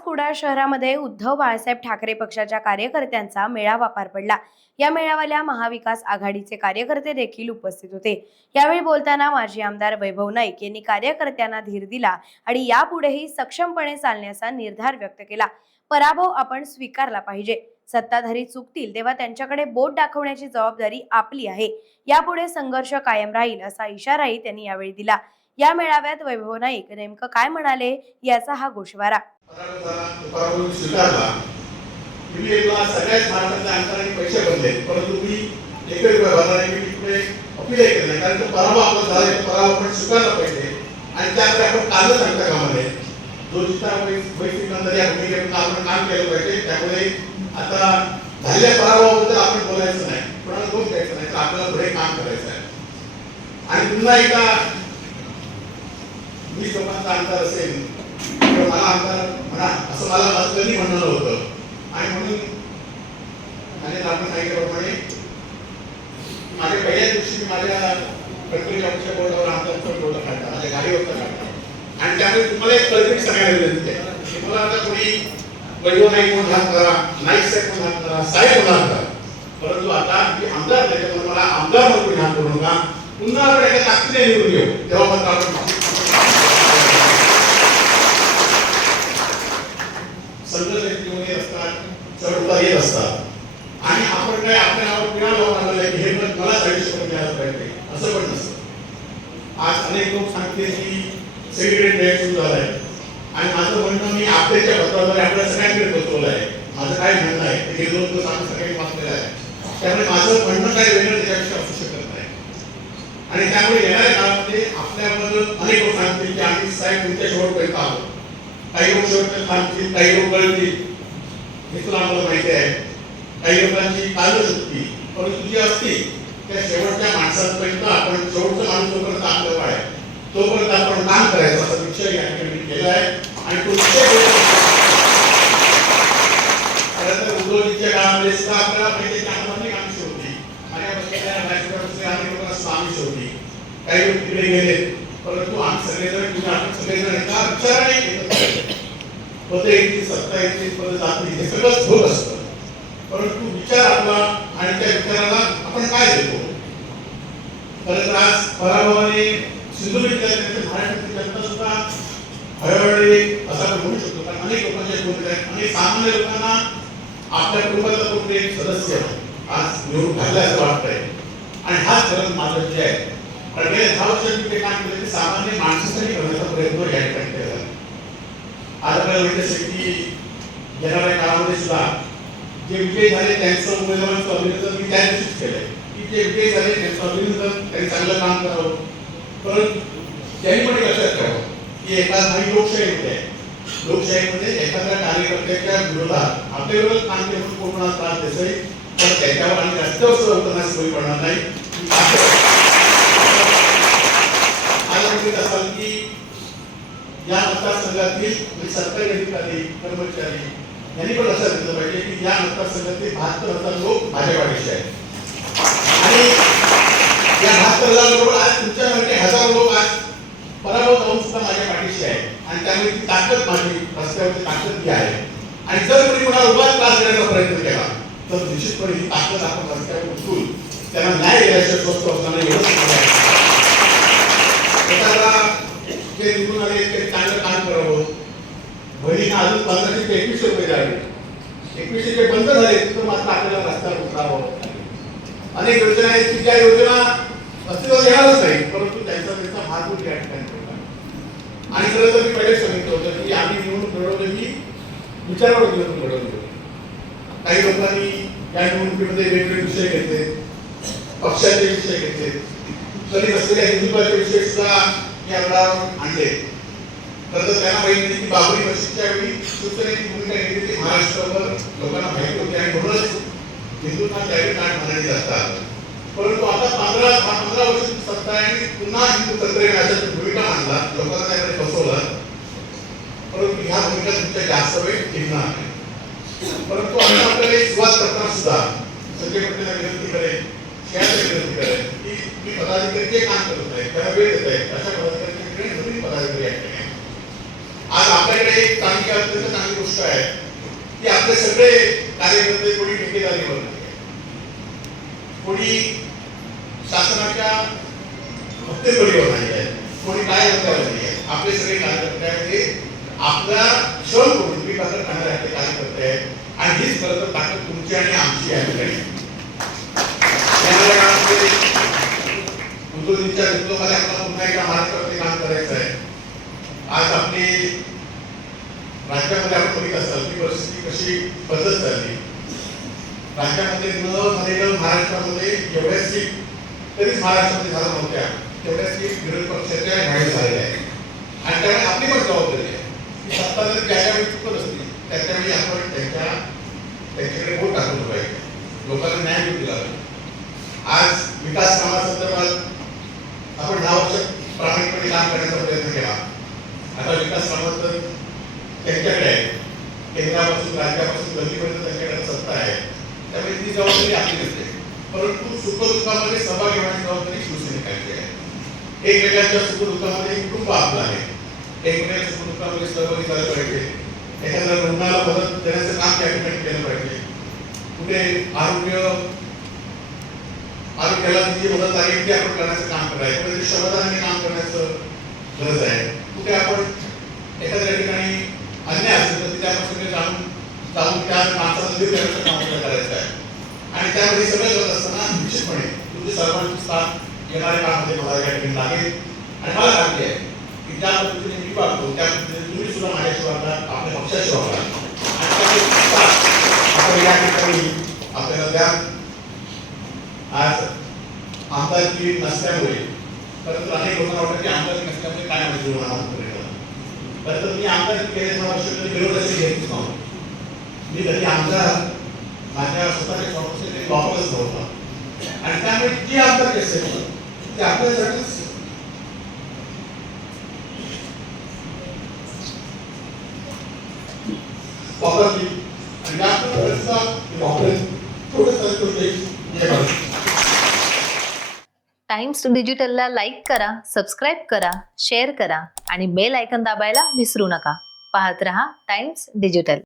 आज कुडाळ शहरामध्ये उद्धव बाळासाहेब ठाकरे पक्षाच्या कार्यकर्त्यांचा मेळावा पार पडला। या मेळाव्याला महाविकास आघाडीचे कार्यकर्ते देखील उपस्थित होते। यावेळी बोलताना माजी आमदार वैभव नाईक यांनी कार्यकर्त्यांना धीर दिला आणि यापुढेही सक्षमपणे चालण्याचा निर्धार व्यक्त केला। पराभव आपण स्वीकारला पाहिजे। सत्ताधारी चुकतील तेव्हा त्यांच्याकडे बोट दाखवण्याची जबाबदारी आपली आहे। यापुढे संघर्ष कायम राहील असा इशाराही त्यांनी यावेळी दिला। या मेळाव्यात वैभव नाईक नेमकं काय म्हणाले याचा हा गोषवारा। स्वीकारला तुम्ही एकला सगळ्याच महाराष्ट्रातल्या अंतराने पैसे भरले, परंतु मी एकही रुपया भरला नाही। मी तिकडे अपील केलं नाही, कारण तो पराभव आपला झाला, पराभव आपण स्वीकारला पाहिजे आणि त्याकडे आपण कालच सांगता कामा नये। जो जिथं वैयक्तिक या भूमिकेतून आपण काम केलं पाहिजे। त्यामुळे आता झालेल्या पराभवाबद्दल आपण बोलायचं नाही, कोणाला दोष द्यायचा नाही, तर आपल्याला पुढे काम करायचं आहे। आणि पुन्हा एकदा मी लोकांचा आमदार असेल तर मला आमदार म्हणा असं मला कधी म्हणणं होतं। आणि म्हणून आपण सांगितल्याप्रमाणे माझ्या पहिल्या दिवशी मी माझ्या गणपती ऑफिसच्या बोर्डावर आमदार बोर्ड काढला, माझ्या गाडीवरचा काढला। आणि त्यामुळे तुम्हाला एक कल्पित सांगायला विनंती आहे, मला आता कोणी वैभव नाईक म्हणून हात करा, नाईक साहेब म्हणून हात करा, साहेब म्हणून हात करा, परंतु आता मी आमदार त्याच्यामुळे मला आमदार म्हणून हात करू नका। पुन्हा आपण एका ताकदीने निवडून येऊ, तेव्हा मात्र आपण संघर्ष येत असतात, चढउतार येत असतात। आणि आपण काय आपल्या नावावर पिढा लावून आलेलं आहे की हे पण मला 40 रुपये द्यायला पाहिजे, असं पण नसतं। आज अनेक लोक सांगतील की सेक्रेटरी ट्रेड सुरू झालाय आणि माझं म्हणणं मी आपल्याच्या पत्राद्वारे आपल्या सगळ्यांकडे पोहोचवलं आहे। माझं काय म्हणणं आहे ते गेलो दिवस आम्ही सगळ्यांनी वाचलेलं आहे, त्यामुळे माझं म्हणणं काय वेगळं त्याच्यापेक्षा असू शकत नाही। आणि त्यामुळे येणाऱ्या काळामध्ये आपल्याबद्दल अनेक लोक सांगतील की आम्ही साहेब तुमच्या शेवटपर्यंत आलो, काही लोक शेवटपर्यंत थांबतील, काही लोक गळतील, हे तुला आम्हाला माहिती आहे। काही लोकांची कालशक्ती परंतु जी असते त्या शेवटच्या माणसांपर्यंत आपण शेवटचा माणूस जोपर्यंत आपलं आहे तोपर्यंत आपण काम करायचं असा विषय या ठिकाणी केला आहे। आणि तो विषय खरं तर उद्योगीच्या काळामध्ये सुद्धा आपल्याला माहिती आहे की आम्हाला आमची होती आणि अनेक लोकांना स्वामीच होती, काही लोक तिकडे गेले, परंतु आम्ही सगळेजण किंवा आपण सगळेजण एका विचाराने होते की सत्ता येते पद जाते हे सगळंच होत असतं, परंतु विचार आपला आणि त्या विचाराला आपण काय देतो। खरं तर आज पराभवाने सिंधुदुर्ग जिल्ह्यातील महाराष्ट्रातील जनता सुद्धा हळहळली असं आपण म्हणू शकतो, कारण अनेक लोकांच्या बोलत आहेत। अनेक सामान्य लोकांना आपल्या कुटुंबाचा कोणते एक सदस्य आज निवडून घातला असं वाटतंय आणि हाच खरंच माझं विजय आहे। कारण गेल्या 10 वर्षात मी ते काम केलं ते सामान्य माणसासाठी करण्याचा प्रयत्न या ठिकाणी केला। आज आपल्याला माहिती असेल की येणाऱ्या काळामध्ये सुद्धा जे विजय झाले त्यांचं उमेदवारांचं अभिनंदन मी त्या दिवशीच केलंय की जे विजय झाले त्यांचं अभिनंदन, त्यांनी चांगलं काम करावं। परंतु त्यांनी पण लक्षात ठेवावं की एखादी लोकशाहीमध्ये लोकशाहीमध्ये एखाद्या कार्यकर्त्याच्या विरोधात आपल्या विरोधात काम केलं कोणाला त्रास देसाई तर त्याच्यावर आम्ही रस्त्यावर सुद्धा उतरण्यास सोयी पडणार नाही। आज म्हणत असाल की या मतदारसंघातील सरकारी अधिकारी कर्मचारी यांनी पण लक्षात घेतलं पाहिजे की या मतदारसंघातील 72,000 लोक माझ्या पाठीशी आहेत आणि या 72,000 लोक आज तुमच्यासारखे हजारो लोक आज पराभव जाऊन सुद्धा माझ्या पाठीशी आहेत आणि त्यामुळे ती ताकद माझी रस्त्यावरची ताकद ती आहे। आणि जर कोणी कोणाला उगाच त्रास देण्याचा प्रयत्न केला तर निश्चितपणे ही ताकद आपण रस्त्यावर उचलून त्यांना न्याय दिल्याशिवाय स्वस्त असताना जे निवडून आले ते चांगलं काम करावं। बहिणींना अजून 1500 ते 2100 रुपये द्यावे, 2100 जे बंद झाले तर मात्र आपल्याला रस्त्यावर उतरावं। अनेक योजना आहेत की ज्या योजना अस्तित्वात येणारच नाही, परंतु त्यांचा भागवून या ठिकाणी ठेवला। आणि खरं तर मी पहिले सांगितलं होतं की आम्ही निवडून घडवलं की विचारावर निवडून घडवलं। काही लोकांनी या निवडणुकीमध्ये वेगवेगळे विषय घेतले, पक्षाचे विषय घेतले, कधी नसलेल्या हिंदुत्वाचे विषय सुद्धा या गडावर आणले। खरं तर त्यांना माहिती नाही की बाबरी मशीदच्या वेळी शिवसेनेची भूमिका घेतली ती महाराष्ट्रावर लोकांना माहिती होती आणि म्हणूनच हिंदुत्व त्यावेळी काढ मानले जातात। परंतु आता 15 वर्षाची सत्ता आहे आणि पुन्हा हिंदू तंत्रज्ञानाची भूमिका मांडला, लोकांना त्याकडे फसवलं, परंतु ह्या भूमिका तुमच्या जास्त वेळ टिकणार नाही। परंतु आता आपल्याला एक सुरुवात करताना सुद्धा संजय पटेलला विनंती करेल, शेअरला विनंती करेल की मी पदाधिकारी जे काम करत आहे त्याला वेळ देत आहे अशा पदाधिकाऱ्यांकडे नवीन पदाधिकारी आहेत। आज आपल्याकडे एक चांगली अत्यंत चांगली गोष्ट आहे की आपले सगळे कार्यकर्ते कोणी ठेकेदारीवर नाही, कोणी शासनाच्या हप्तेपडीवर नाही आहे, कोणी काय होत्यावर नाही आहे. आपले सगळे कार्यकर्ते आहेत ते आपला श्रम करून तुम्ही कसं करणारे आपले कार्यकर्ते आहेत. आणि हीच खरं तर ताकद तुमची आणि आमची आहे. उद्योजकांच्या नेतृत्वाखाली आपल्याला पुन्हा एकदा महाराष्ट्रामध्ये काम करायचं आहे. आज आपली राज्यामध्ये आपण बघित असाल की परिस्थिती कशी बदलत चालली. राज्यामध्ये न झालेलं महाराष्ट्रामध्ये एवढ्या सीट तरीच महाराष्ट्रामध्ये झाल्या नव्हत्या, तेवढ्या सीट विरोधी पक्षाच्या जाहीर झालेल्या आहेत. आणि त्यामुळे आपली पण जबाबदारी आहे की सत्ता जर ज्यावेळी चुकत असतील त्याच्यावेळी आपण त्यांच्याकडे वोट टाकलं पाहिजे, लोकांना न्याय मिळू दिला पाहिजे. आज विकास कामासंदर्भात आपण 10 वर्ष प्रामाणिकपणे काम करण्याचा प्रयत्न केला. आता विकास कामात तर त्यांच्याकडे आहे, केंद्रापासून राज्यापासून गल्लीपर्यंत त्यांच्याकडे सत्ता आहे. त्यामुळे ती जबाबदारी आपली नसते, परंतु सुखदुःखामध्ये सहभाग घेण्याची जबाबदारी शिवसैनिकांची आहे. एकमेकांच्या सुखदुःखामध्ये कुटुंब आपलं आहे, एकमेकांच्या सुखदुःखामध्ये सहभागी झालं पाहिजे. एखाद्या रुग्णाला मदत देण्याचं काम त्या ठिकाणी केलं पाहिजे. कुठे आरोग्याला जी मदत आहे ती आपण करण्याचं काम करायचं, कुठे श्रमदानाने काम करण्याचं गरज आहे. कुठे आपण एखाद्या ठिकाणी अन्याय असेल तर त्यापासून जाऊन त्या माणसाला दूर करण्याचं काम आपल्याला करायचं आहे. आणि त्यामध्ये सगळं करत असताना निश्चितपणे तुमचे सर्वांचे स्थान येणाऱ्या काळामध्ये मला या ठिकाणी लागेल. आणि मला खात्री आहे की ज्या पद्धतीने मी वागतो त्या पद्धतीने तुम्ही सुद्धा माझ्याशी वागणार, आपल्या पक्षाशी वागणार. आणि आपण या ठिकाणी आपल्याला द्या. आज आमदारकी नसल्यामुळे परंतु अनेक लोकांना वाटतं की आमदारकी नसल्यामुळे काय माझं जीवन परंतु मी आमदारकी केले 6 वर्ष विरोध असे घेतच नव्हतो. मी कधी आमदार माझ्या स्वतःच्या स्वप्नाचे वापरच नव्हता. आणि त्यामुळे जी आमदारकी असेल ते आपल्यासाठीच वापरली आणि त्याचा वापरेल थोडंसं टाइम्स डिजिटलला लाईक करा, सबस्क्राईब करा, शेअर करा आणि बेल आयकॉन दाबायला विसरू नका. पाहत रहा टाइम्स डिजिटल.